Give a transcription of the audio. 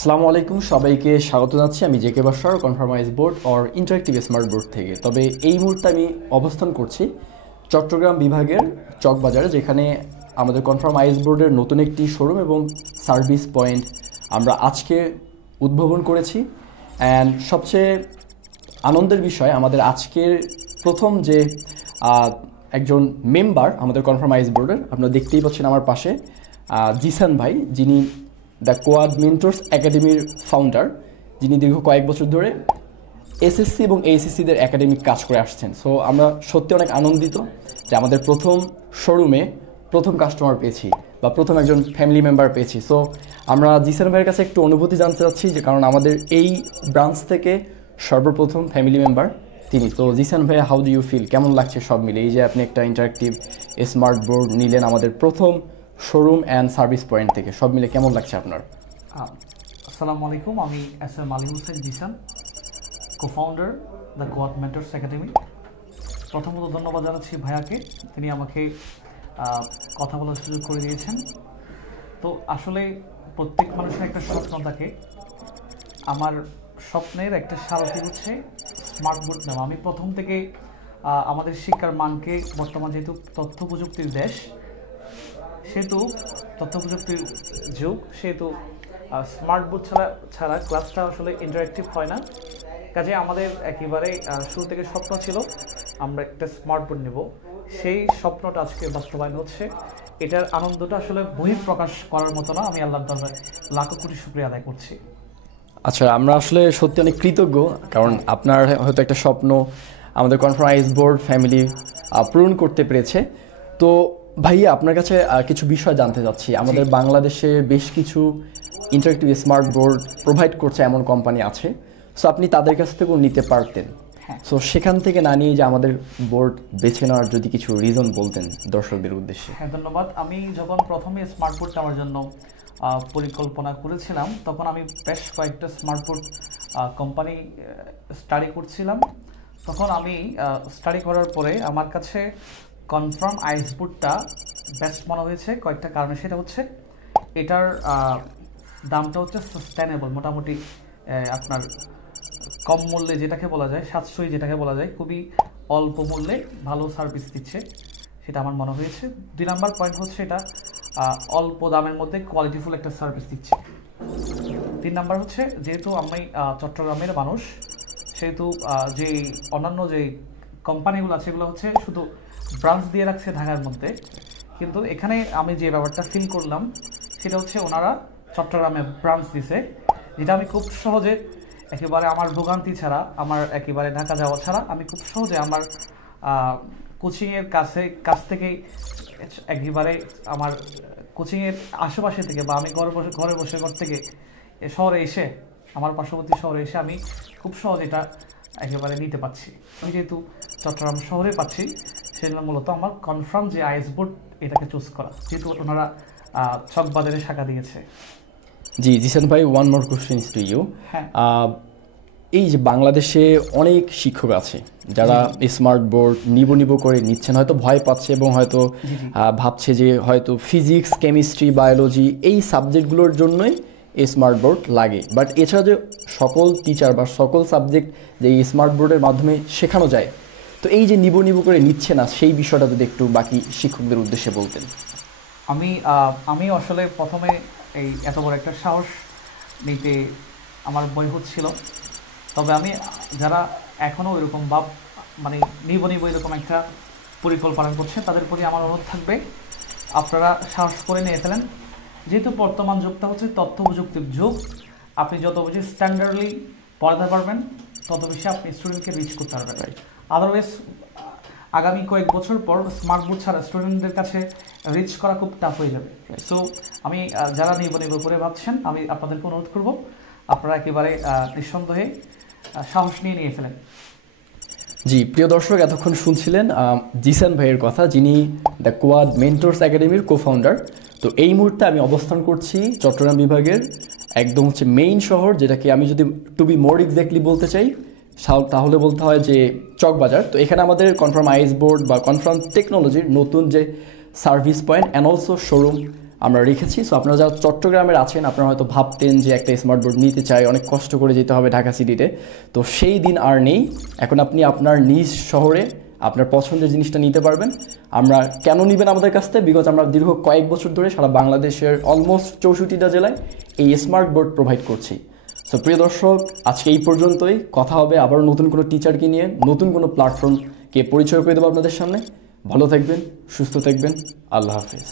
আসসালামু আলাইকুম, সবাইকে স্বাগত জানাচ্ছি। আমি জেকে বাসার কনফার্মাইজ board or interactive smart board থেকে। তবে এই মুহূর্তে আমি অবস্থান করছি চট্টগ্রাম বিভাগের চকবাজারে, যেখানে আমাদের কনফার্মাইজ বোর্ডের নতুন একটি শোরুম এবং সার্ভিস পয়েন্ট আমরা আজকে উদ্ভাবন করেছি। অ্যান্ড সবচেয়ে আনন্দের বিষয়, আমাদের আজকের প্রথম যে একজন মেম্বার আমাদের কনফার্মাইজ বোর্ডের, আপনারা দেখতেই পাচ্ছেন আমার পাশে জিসান ভাই, যিনি দ্য কোয়াড মেন্টরস একাডেমির ফাউন্ডার, যিনি দীর্ঘ কয়েক বছর ধরে এসএসসি এবং এইচএসসিদের একাডেমিক কাজ করে আসছেন। সো আমরা সত্যি অনেক আনন্দিত যে আমাদের প্রথম শোরুমে প্রথম কাস্টমার পেয়েছি বা প্রথম একজন ফ্যামিলি মেম্বার পেয়েছি। সো আমরা জিসান ভাইয়ের কাছে একটু অনুভূতি জানতে চাচ্ছি, যে কারণ আমাদের এই ব্রাঞ্চ থেকে সর্বপ্রথম ফ্যামিলি মেম্বার তিনি। তো জিসান ভাই, হাউ ডু ইউ ফিল, কেমন লাগছে সব মিলে, এই যে আপনি একটা ইন্টারেক্টিভ স্মার্ট বোর্ড নিলেন আমাদের প্রথম শোরুম অ্যান্ড সার্ভিস পয়েন্ট থেকে, সব মিলে কেমন লাগছে আপনার? আসসালামু আলাইকুম, আমি S M. Ali Hossain Zisan, co-founder the Quad Mentors Academy. প্রথমত ধন্যবাদ জানাচ্ছি ভাইয়াকে, তিনি আমাকে কথা বলার সুযোগ করে দিয়েছেন। তো আসলে প্রত্যেক মানুষের একটা স্বপ্ন থাকে। আমার স্বপ্নের একটা সারথি হচ্ছে স্মার্ট বোর্ড নেওয়া। আমি প্রথম থেকে আমাদের শিক্ষার মানকে, বর্তমান যেহেতু তথ্য প্রযুক্তির দেশ, সেহেতু তথ্য প্রযুক্তির যুগ, সেহেতু স্মার্ট বোর্ড ছাড়া ক্লাসটা আসলে ইন্টারেক্টিভ হয় না। কাজে আমাদের একেবারে শুরু থেকে স্বপ্ন ছিল আমরা একটা স্মার্ট বোর্ড নেব। সেই স্বপ্নটা আজকে বাস্তবায়ন হচ্ছে। এটার আনন্দটা আসলে বহিঃপ্রকাশ করার মতো না। আমি আল্লাহর দরবারে লাখো কোটি শুকরিয়া আদায় করছি। আচ্ছা, আমরা আসলে সত্যি অনেক কৃতজ্ঞ, কারণ আপনার হয়তো একটা স্বপ্ন আমাদের কনফারেন্স বোর্ড ফ্যামিলি পূরণ করতে পেরেছে। তো ভাইয়া, আপনার কাছে কিছু বিষয় জানতে চাচ্ছি। আমাদের বাংলাদেশে বেশ কিছু ইন্টারেক্টিভ স্মার্ট বোর্ড প্রোভাইড করছে এমন কোম্পানি আছে, সো আপনি তাদের কাছ থেকেও নিতে পারতেন। সো সেখান থেকে না নিয়ে যে আমাদের বোর্ড বেছে নেওয়ার যদি কিছু রিজন বলতেন দর্শকদের উদ্দেশ্যে। হ্যাঁ, ধন্যবাদ। আমি যখন প্রথমে স্মার্ট বোর্ড নেওয়ার জন্য পরিকল্পনা করেছিলাম, তখন আমি বেশ কয়েকটা স্মার্ট বোর্ড কোম্পানি স্টাডি করছিলাম। তখন আমি স্টাডি করার পরে আমার কাছে কনফার্ম আইস বোর্ডটা বেস্ট মনে হয়েছে কয়েকটা কারণে। সেটা হচ্ছে এটার দামটা হচ্ছে সাস্টেনেবল, মোটামুটি আপনার কম মূল্যে, যেটাকে বলা যায় সাশ্রয়ী, যেটাকে বলা যায় খুবই অল্প মূল্যে ভালো সার্ভিস দিচ্ছে, সেটা আমার মনে হয়েছে। 2 নাম্বার পয়েন্ট হচ্ছে এটা অল্প দামের মধ্যে কোয়ালিটিফুল একটা সার্ভিস দিচ্ছে। 3 নাম্বার হচ্ছে যেহেতু আমি চট্টগ্রামের মানুষ, সেহেতু যে অন্যান্য যে কোম্পানিগুলো আছে সেগুলো হচ্ছে শুধু ব্রাঞ্চ দিয়ে রাখছে ঢাকার মধ্যে, কিন্তু এখানে আমি যে ব্যাপারটা ফিল করলাম সেটা হচ্ছে ওনারা চট্টগ্রামে ব্রাঞ্চ দিছে, যেটা আমি খুব সহজে, একেবারে আমার ভোগান্তি ছাড়া, আমার একেবারে ঢাকা যাওয়া ছাড়া, আমি খুব সহজে আমার কোচিংয়ের কাছ থেকেই একেবারে আমার কোচিংয়ের আশেপাশে থেকে, বা আমি ঘরে বসে ঘর থেকে শহরে এসে, আমার পার্শ্ববর্তী শহরে এসে আমি খুব সহজ এটা একেবারে নিতে পারছি। আমি যেহেতু চট্টগ্রাম শহরে পাচ্ছি, সেজন্য মূলত আমার কনফার্ম যে আইএস বোর্ড এটাকে চুজ করা, যেহেতু ওনারা চকবাজারে শাখা দিয়েছে। জি জিসান ভাই, one more question to you. এই যে বাংলাদেশে অনেক শিক্ষক আছে যারা স্মার্ট বোর্ড নিব করে নিচ্ছেন, হয়তো ভয় পাচ্ছে এবং হয়তো ভাবছে যে হয়তো ফিজিক্স, কেমিস্ট্রি, বায়োলজি এই সাবজেক্টগুলোর জন্যই স্মার্ট বোর্ড লাগে। বাট এছাড়া যে সকল টিচার বা সকল সাবজেক্ট যে স্মার্ট বোর্ডের মাধ্যমে শেখানো যায়, তো এই যে নিব করে নিচ্ছে না, সেই বিষয়টা যদি একটু বাকি শিক্ষকদের উদ্দেশ্যে বলতেন। আমি আসলে প্রথমে এই এত বড় একটা সাহস নিতে আমার ভয় হচ্ছিল। তবে আমি যারা এখনও এরকম মানে নিব এরকম একটা পরিকল্পনা করছে, তাদের প্রতি আমার অনুরোধ থাকবে আপনারা সাহস করে নিয়ে ফেলেন। যেহেতু বর্তমান যুগটা হচ্ছে তথ্য প্রযুক্তির যুগ, আপনি যত বেশি স্ট্যান্ডার্ডলি পড়াতে পারবেন, তত বেশি আপনি স্টুডেন্টকে রিচ করতে পারবেন। আদারওয়াইজ আগামী কয়েক বছর পর স্মার্ট বোর্ড ছাড়া স্টুডেন্টদের কাছে রিচ করা খুব টাফ হয়ে যাবে। সো আমি যারা নিব করে ভাবছেন, আমি আপনাদেরকে অনুরোধ করব আপনারা একেবারে নিঃসন্দেহে সাহস নিয়ে ফেলেন। জি প্রিয় দর্শক, এতক্ষণ শুনছিলেন জিসান ভাইয়ের কথা, যিনি দ্য কোয়াড মেন্টরস একাডেমির কো-ফাউন্ডার। তো এই মুহূর্তে আমি অবস্থান করছি চট্টগ্রাম বিভাগের একদম মেইন শহর, যেটাকে আমি যদি টু বি মোর এক্স্যাক্টলি বলতে চাই তাহলে বলতে হয় যে চকবাজার। তো এখানে আমাদের কনফার্ম আইস বোর্ড বা কনফার্ম টেকনোলজির নতুন যে service point and also showroom আমরা রেখেছি। সো আপনারা যারা চট্টগ্রামের আছেন, আপনারা হয়তো ভাবতেন যে একটা স্মার্ট বোর্ড নিতে চাই, অনেক কষ্ট করে যেতে হবে ঢাকা সিটিতে। তো সেই দিন আর নেই। এখন আপনি আপনার নিজ শহরে আপনার পছন্দের জিনিসটা নিতে পারবেন। আমরা কেন নেবেন আমাদের কাছ থেকে? বিকজ আমরা দীর্ঘ কয়েক বছর ধরে সারা বাংলাদেশের অলমোস্ট 64টা জেলায় এই স্মার্ট বোর্ড প্রোভাইড করছি। সো প্রিয় দর্শক, আজকে এই পর্যন্তই। কথা হবে আবার নতুন কোনো টিচারকে নিয়ে, নতুন কোনো প্ল্যাটফর্মকে পরিচয় করে দেবো আপনাদের সামনে। ভালো থাকবেন, সুস্থ থাকবেন, আল্লাহ হাফেজ।